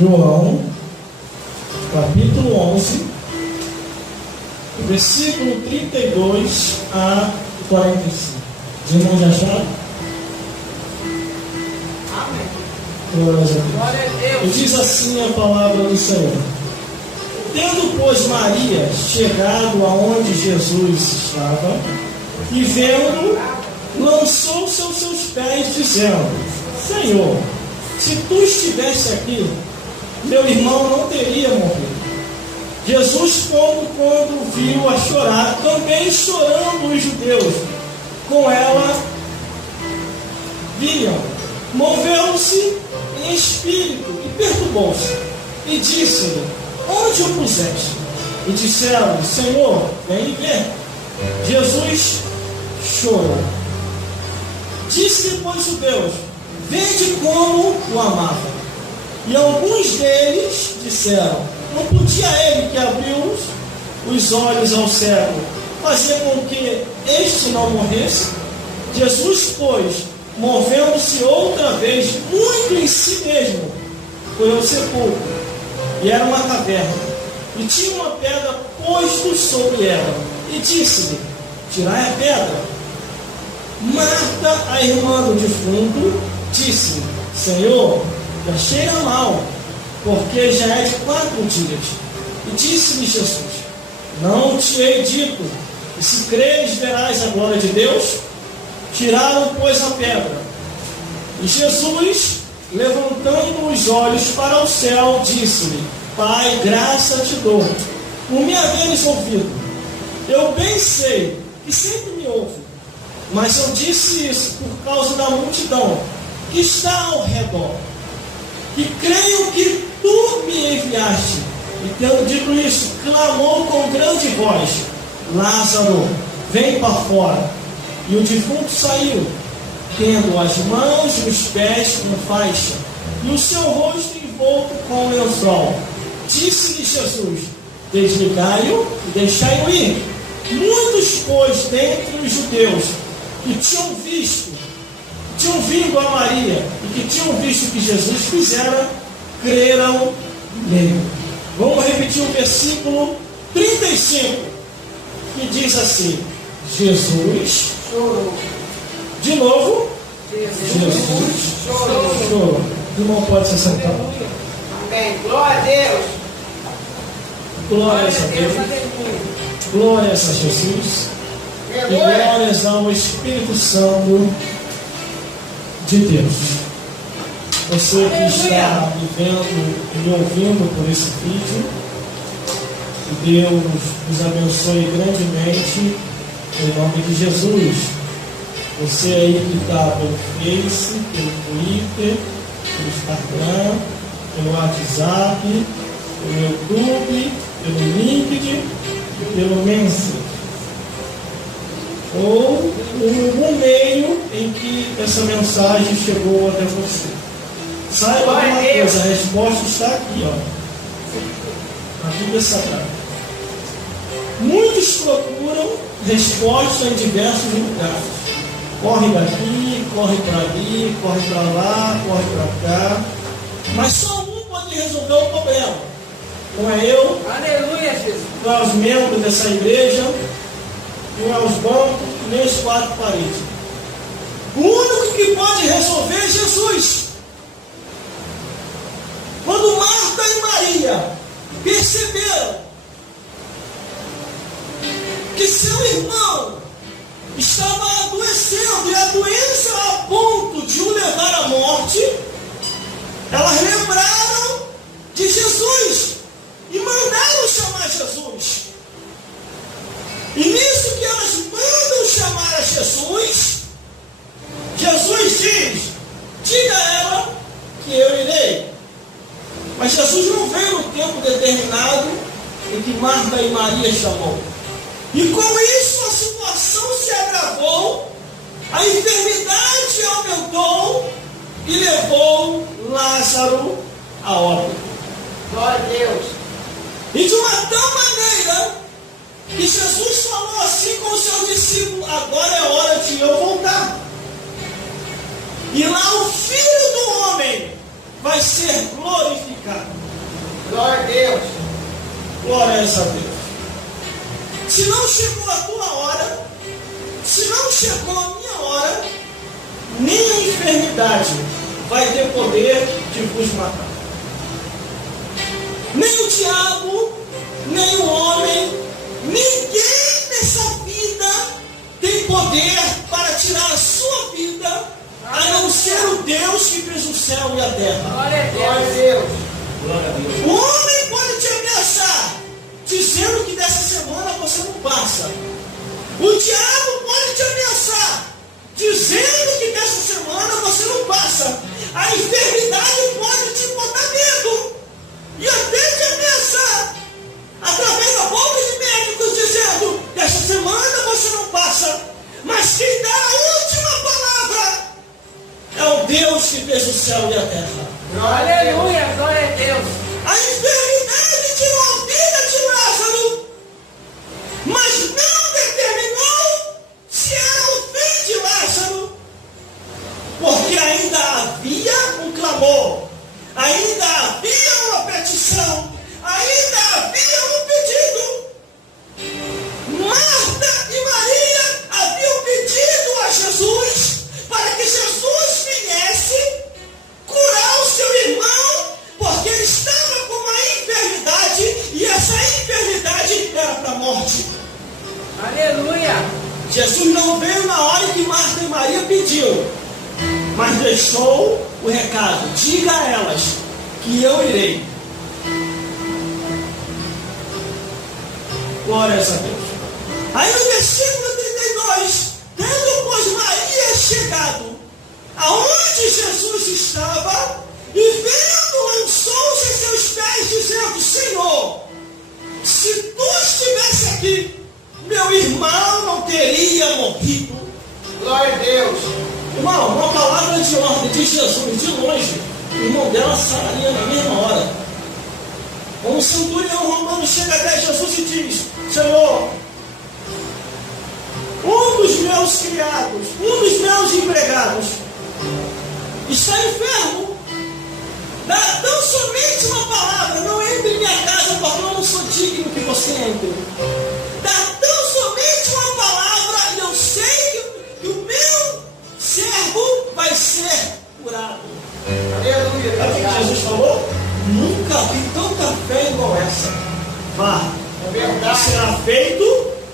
João, capítulo 11, versículo 32 a 45. Os irmãos já acharam? Amém. Glória a Deus. Glória a E Deus. diz assim a palavra do Senhor: Tendo, pois, Maria chegado aonde Jesus estava, e vendo, lançou-se aos seus pés, dizendo: Senhor, se tu estivesse aqui, meu irmão não teria morrido. Jesus, quando viu a chorar, também chorando os judeus, com ela vinham, moveu-se em espírito e perturbou-se, e disse-lhe: Onde o puseste? E disseram: Senhor, vem e vê. Jesus chorou. Disse-lhe, pois, os judeus: Vede como o amava. E alguns deles disseram: Não podia ele que abriu os olhos ao cego fazer com que este não morresse? Jesus, pois, movendo-se outra vez, muito em si mesmo, foi ao sepulcro. E era uma caverna, e tinha uma pedra posta sobre ela. E disse-lhe: Tirai a pedra. Marta, a irmã do defunto, disse: Senhor, já cheira mal, porque já é de 4 dias. E disse-lhe Jesus: Não te hei dito, e se creres verás a glória de Deus? Tiraram, pois, a pedra. E Jesus, levantando os olhos para o céu, disse-lhe: Pai, graça te dou, por me haveres ouvido. Eu bem sei que sempre me ouve, mas eu disse isso por causa da multidão que está ao redor, que creio que tu me enviaste. E tendo dito isso, clamou com grande voz: Lázaro, vem para fora. E o defunto saiu, tendo as mãos e os pés com faixa, e o seu rosto envolto com lençol. Disse-lhe Jesus: Desligai-o e deixai-o ir. Muitos, pois, dentre os judeus que tinham vindo a Maria e que tinham visto o que Jesus fizera, creram nele. Vamos repetir o versículo 35, que diz assim: Jesus Chorou. de novo. Jesus Chorou. O irmão pode se sentar. Amém. Glória a Deus. Glórias a Deus. Aleluia. Glórias a Jesus. E Aleluia. glórias ao Espírito Santo de Deus. Você que está me vendo e me ouvindo por esse vídeo, que Deus nos abençoe grandemente, em nome de Jesus. Você aí que está pelo Face, pelo Twitter, pelo Instagram, pelo WhatsApp, pelo YouTube, pelo LinkedIn, pelo Messenger, ou no meio em que essa mensagem chegou até você. Saiba uma coisa, a resposta está aqui, ó, na Bíblia Sagrada. Muitos procuram resposta em diversos lugares. Corre daqui, corre para ali, corre para lá, corre para cá. Mas só um pode resolver o problema. Não é eu, Aleluia, Jesus. não é os membros dessa igreja, não é os bancos, nem os 4 paredes. O único que pode resolver é Jesus. Quando Marta e Maria perceberam que seu irmão estava adoecendo e a doença a ponto de o levar à morte, elas lembraram de Jesus e mandaram chamar Jesus. E nisso que elas mandam chamar a Jesus, Jesus diz: Diga a ela que eu irei. Mas Jesus não veio no tempo determinado em que Marta e Maria chamou. E com isso a situação se agravou, a enfermidade aumentou e levou Lázaro a óbito. Glória a Deus. E de uma tal maneira que Jesus falou assim com os seus discípulos: agora é hora de eu voltar. E lá o Filho do Homem vai ser glorificado. Glória a Deus. Glórias a Deus. Se não chegou a tua hora, se não chegou a minha hora, nem a enfermidade vai ter poder de vos matar. Nem o diabo, nem o homem, ninguém nessa vida tem poder para tirar a sua vida, a não ser o Deus que fez o céu e a terra. Glória a Deus. O homem pode te ameaçar, dizendo que dessa semana você não passa. O diabo pode te ameaçar, dizendo que dessa semana você não passa. A enfermidade pode te botar medo e até te ameaçar, através da boca de médicos, dizendo: dessa semana você não passa. Mas quem dá a última palavra é o Deus que fez o céu e a terra. Aleluia, glória a Deus. A enfermidade tirou a vida de Lázaro, mas não determinou se era o fim de Lázaro, porque ainda havia um clamor, ainda havia uma petição, ainda havia um pedido. Marta e Maria haviam pedido a Jesus para que Jesus viesse curar o seu irmão, porque ele estava com uma enfermidade, e essa enfermidade era para a morte. Aleluia. Jesus não veio na hora que Marta e Maria pediu, mas deixou o recado: diga a elas que eu irei. Glórias a Deus. Aí no versículo 32, tendo pois Maria chegado aonde Jesus estava, e vendo, lançou-se a seus pés, dizendo: Senhor, se tu estivesse aqui, meu irmão não teria morrido. Glória a Deus. Irmão, uma palavra de ordem de Jesus, de longe, o irmão dela sararia na mesma hora. Um centurião romano chega até Jesus e diz: Senhor, um dos meus criados, um dos meus empregados está enfermo. Dá tão somente uma palavra: não entre em minha casa, porque eu não sou digno que você entre. Dá tão somente uma palavra e eu sei que o meu servo vai ser curado. Aleluia. Sabe o que Jesus falou? Nunca vi tanta fé igual essa. Vá, É verdade. será feito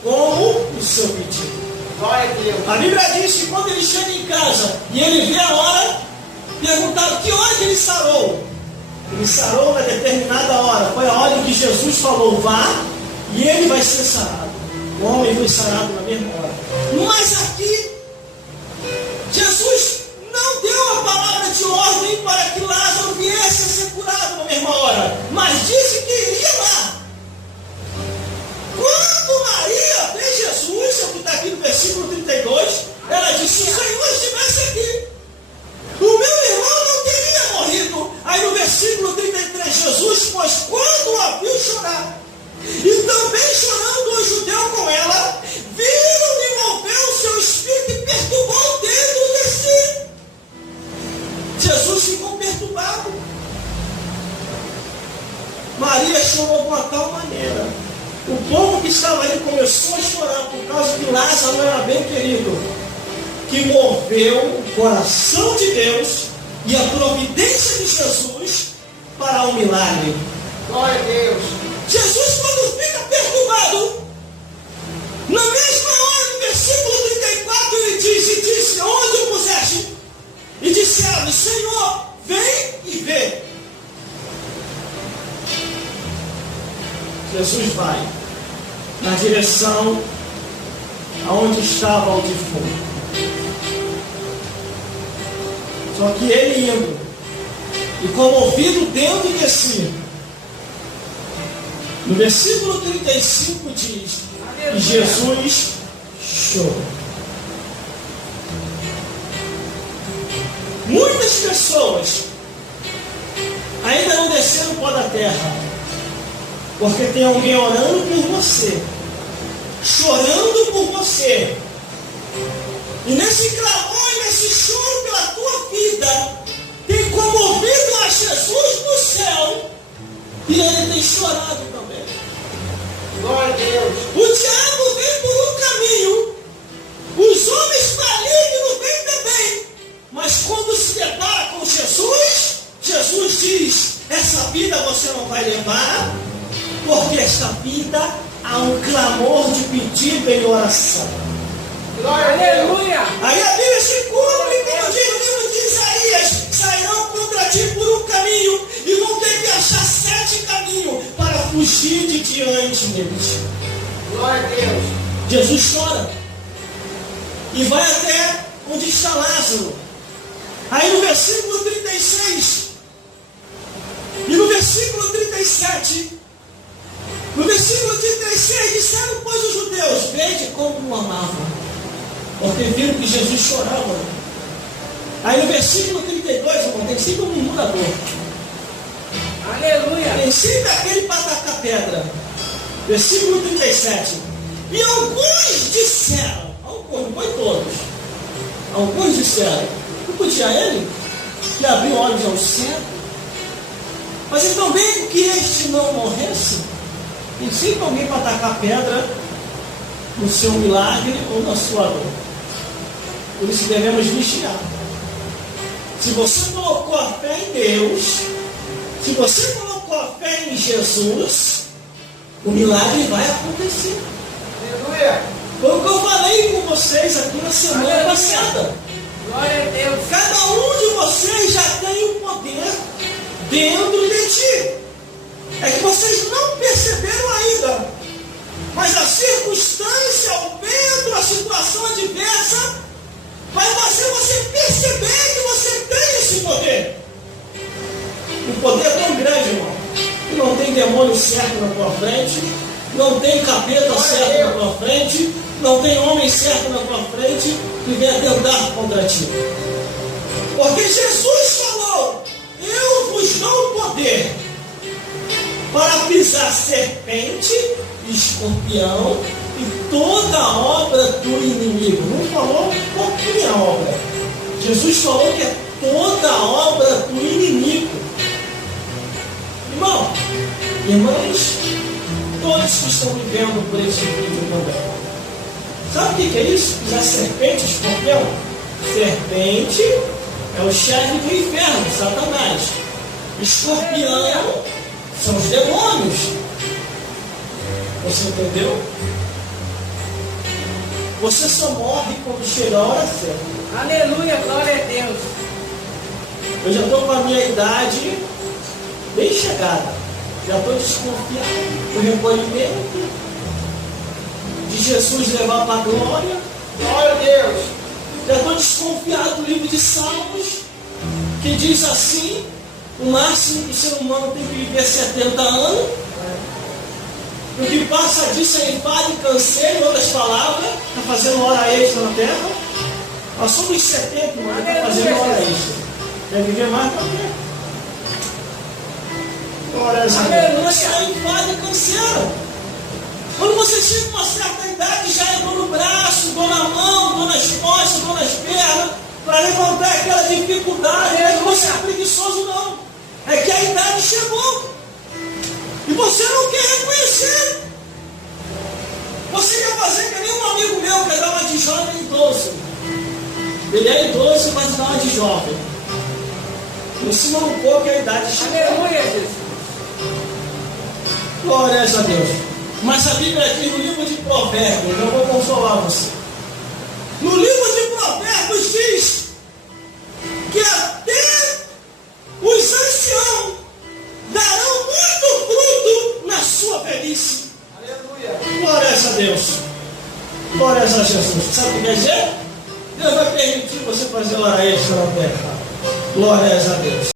como o seu pedido. Glória a Deus. A Bíblia diz que quando ele chega em casa e ele vê a hora, perguntaram que hora que ele sarou. Ele sarou na determinada hora. Foi a hora em que Jesus falou: vá, e ele vai ser sarado. O homem foi sarado na mesma hora. Mas aqui, Jesus não deu a palavra de ordem para que Lázaro viesse a ser curado na mesma hora, mas disse que iria lá. Quando Maria vê Jesus, que está aqui no versículo 32, ela disse: se o Senhor estivesse aqui, o meu irmão não teria morrido. Aí no versículo 33, Jesus, pois quando a viu chorar, e também chorando o judeu com ela, viram e moveu o seu espírito e perturbou dentro de si. Jesus ficou perturbado. Maria chorou de uma tal maneira. O povo que estava ali começou a chorar por causa que Lázaro era bem querido, que moveu o coração de Deus e a providência de Jesus para um milagre. Glória a Deus. Jesus, quando fica perturbado, na mesma hora, no versículo 34, ele diz: e disse: onde o puseste? E disseram: Senhor, vem e vê. Jesus vai na direção aonde estava o defunto. Só que ele indo, e comovido dentro de si, no versículo 35 diz que Jesus chorou. Muitas pessoas ainda não desceram o pó da terra, porque tem alguém orando por você, chorando por você, e nesse clamor e nesse choro pela tua vida, tem comovido as Jesus no céu e ele tem chorado também. Glória a Deus. O diabo vem por um caminho, os homens malignos vêm também, mas quando se depara com Jesus, Jesus diz: essa vida você não vai levar, porque esta vida há um clamor de pedido em oração. Glória a Deus. Aleluia. Aí a Bíblia se cumpre, como diz o livro de Isaías: sairão contra ti por um caminho e vão ter que achar 7 caminhos para fugir de diante deles. Glória a Deus. Jesus chora e vai até onde está Lázaro. Aí no versículo 36 e no versículo 37, no versículo 36, disseram, pois, os judeus: vede como o amavam, porque viram que Jesus chorava. Aí no versículo 32, irmão, tem sempre um murmurador, Aleluia. tem sempre aquele para tacar pedra. Versículo 37. E alguns disseram, alguns, não foi todos, alguns disseram: não podia ele que abriu olhos ao céu? Mas então, mesmo que este não morresse, tem sempre alguém para tacar pedra no seu milagre ou na sua dor. Por isso devemos vigiar. Se você colocou a fé em Deus, se você colocou a fé em Jesus, o milagre vai acontecer. Aleluia. Foi o que eu falei com vocês aqui na semana Aleluia. passada. Glória a Deus. Cada um de vocês já tem o poder dentro de ti. É que vocês não perceberam ainda. Mas a circunstância, o vento, a situação adversa vai fazer você perceber que você tem esse poder. O poder é tão grande, irmão, que não tem demônio certo na tua frente, não tem capeta certo na tua frente, não tem homem certo na tua frente que venha tentar contra ti. Porque Jesus falou: eu vos dou o poder para pisar serpente, escorpião e toda a obra do inimigo. Não falou pouquinha obra. Jesus falou que é toda a obra do inimigo. Irmão, irmãs, todos que estão vivendo por esse vídeo também. Sabe o que é isso? Pisar serpente, escorpião? Serpente é o chefe do inferno, Satanás. Escorpião são os demônios. Você entendeu? Você só morre quando chega a hora certa. Aleluia. Glória a Deus. Eu já estou com a minha idade bem chegada. Já estou desconfiado do recolhimento, de Jesus levar para a glória. Glória a Deus. Já estou desconfiado do livro de Salmos, que diz assim: o máximo que o ser humano tem que viver 70 anos. O que passa disso é enfado e canseiro, em outras palavras, está fazendo hora extra na terra. Passou dos 70, mas está fazendo hora extra. Quer viver mais para quê? Glória a Deus. Isso é enfado e canseiro. Quando você chega com uma certa idade, já é dor no braço, dor na mão, dor nas costas, dor nas pernas, para levantar aquela dificuldade. Não é que você é preguiçoso, não. É que a idade chegou. E você não quer reconhecer. Você quer fazer que nem um amigo meu, quer dar uma de jovem idoso. Ele é idoso, mas dá uma de jovem. Em cima um pouco a idade chegou. Aleluia, Jesus. Glória a Deus. Mas a Bíblia aqui no livro de Provérbios, eu vou consolar você. No livro de Provérbios diz que até os anciãos darão muito fruto na sua velhice. Aleluia. Glória a Deus. Glória a Jesus. Sabe o que quer dizer? Deus vai permitir você fazer hora extra na terra. Glória a Deus.